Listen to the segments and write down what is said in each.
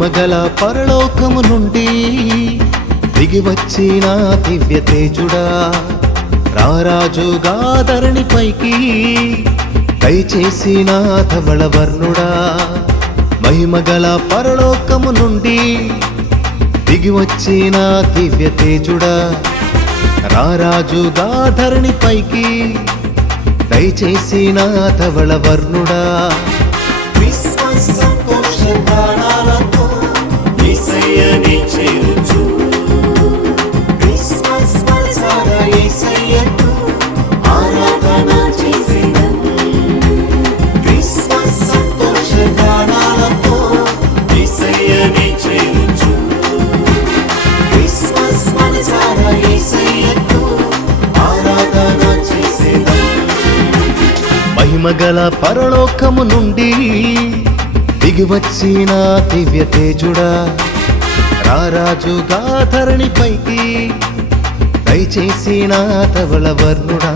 మహిమగల పరలోకము నుండి దిగి వచ్చిన దివ్య తేజుడా. రారాజుగా ధరణి పైకి దయచేసిన ధవళ వర్ణుడా మహిమగల పరలోకము నుండి దిగి వచ్చిన దివ్య తేజుడా. రారాజుగా ధరణి పైకి దయచేసిన ధవళ వర్ణుడా మహిమగల పరలోకము నుండి దిగివచ్చిన దివ్య తేజుడా రారాజుగా ధరణి పైకి దయచేసిన ధవళ వర్ణుడా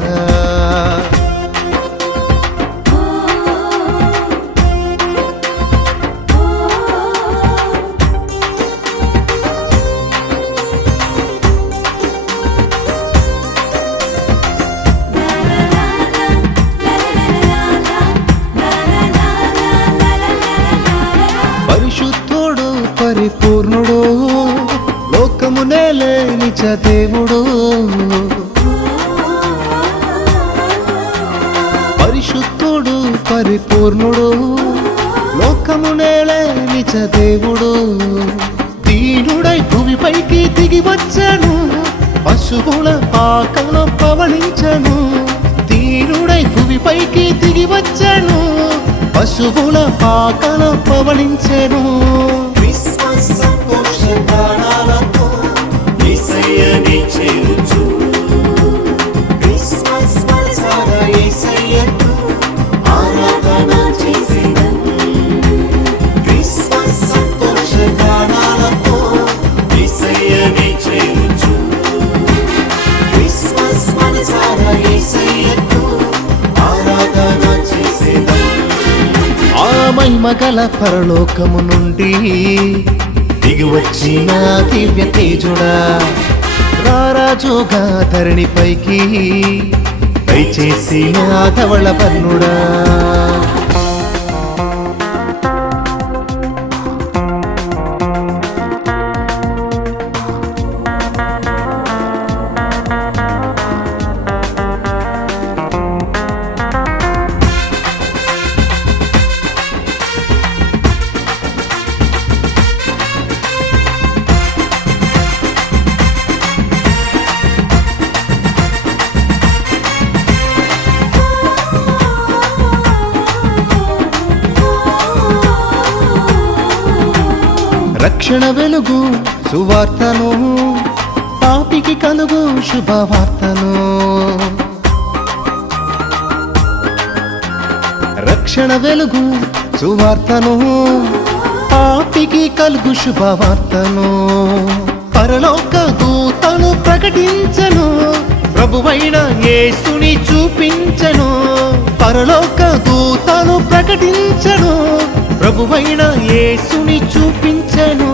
పరిపూర్ణుడు లోకమునే లేని చదేవుడు. పరిశుద్ధుడు పరిపూర్ణుడు లోకమునే లేని చదేవుడు. దీనుడై భూమిపైకి దిగి వచ్చాను పశువుల పాకలో పవళించను దీనుడై భూమిపైకి దిగి వచ్చాను పశువుల పాకలో పవళించెను చేరుచు క్రిస్మస్ మనసార యేసయ్యకు ఆరాధన చేసేదం. క్రిస్మస్ సంతోష గానాలతో యేసయ్యని చేరుచు క్రిస్మస్ మనసార యేసయ్యకు ఆరాధన చేసేదం. ఆ పరలోకము నుండి దిగి వచ్చిన దివ్య తేజుడా రారాజుగా ధరణిపైకి దయచేసి నా ధవళ పన్నుడా. రక్షణ వెలుగు సువార్తను పాపికి కలుగు శుభవార్తను. రక్షణ వెలుగు సువార్తను పాపికి కలుగు శుభవార్తను. పరలోక దూతను ప్రకటించను ప్రభువైన యేసుని చూపించను. పరలోక దూతను ప్రకటించను ప్రభువైన యేసుని చూపించను.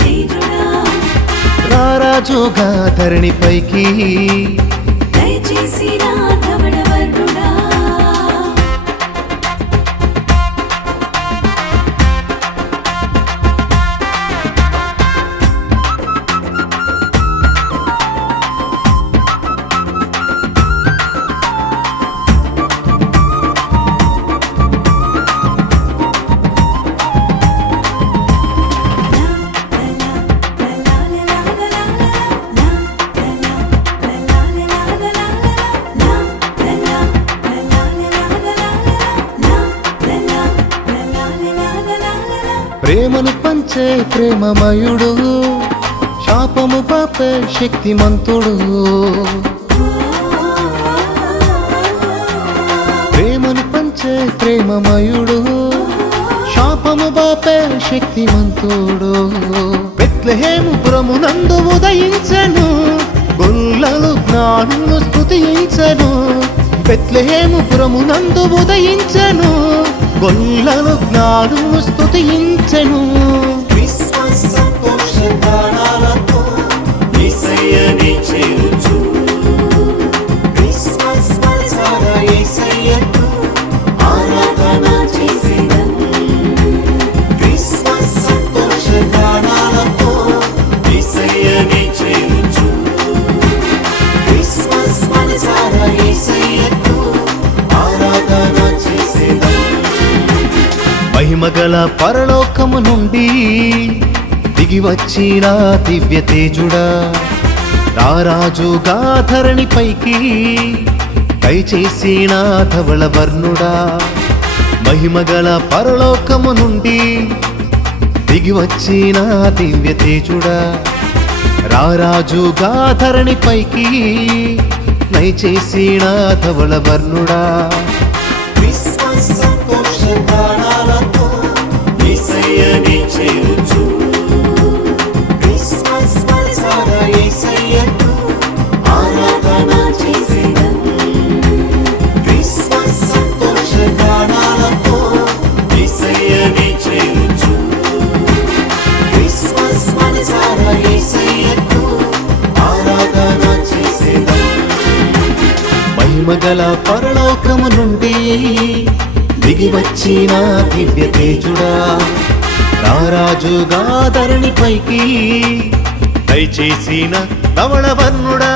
రాజుగా ధరణిపైకి ప్రేమను పంచే ప్రేమమయుడు శాపము పాపే శక్తిమంతుడు. ప్రేమను పంచే ప్రేమమయుడు శాపము పాపే శక్తిమంతుడు. బెత్లహేము పురమునందు ఉదయించను గొల్లలు జ్ఞానులు స్థుతించను బెత్లహేము పురమునందు ఉదయించను గొల్లలు జ్ఞానులు స్తుతించను. మహిమగల పరలోకము నుండి దిగి వచ్చిన దివ్య తేజుడా రారాజుగా ధరణిపైకి దయచేసిన ధవళ వర్ణుడా మహిమగల పరలోకము నుండి దిగి వచ్చిన దివ్య తేజుడా రారాజుగా ధరణిపైకి దయచేసిన ధవళ వర్ణుడా. మహిమగల పరలోకము నుండి దిగి వచ్చిన దివ్య తేజుడా. రారాజుగా ధరణిపైకి దయచేసిన ధవళవర్ణుడా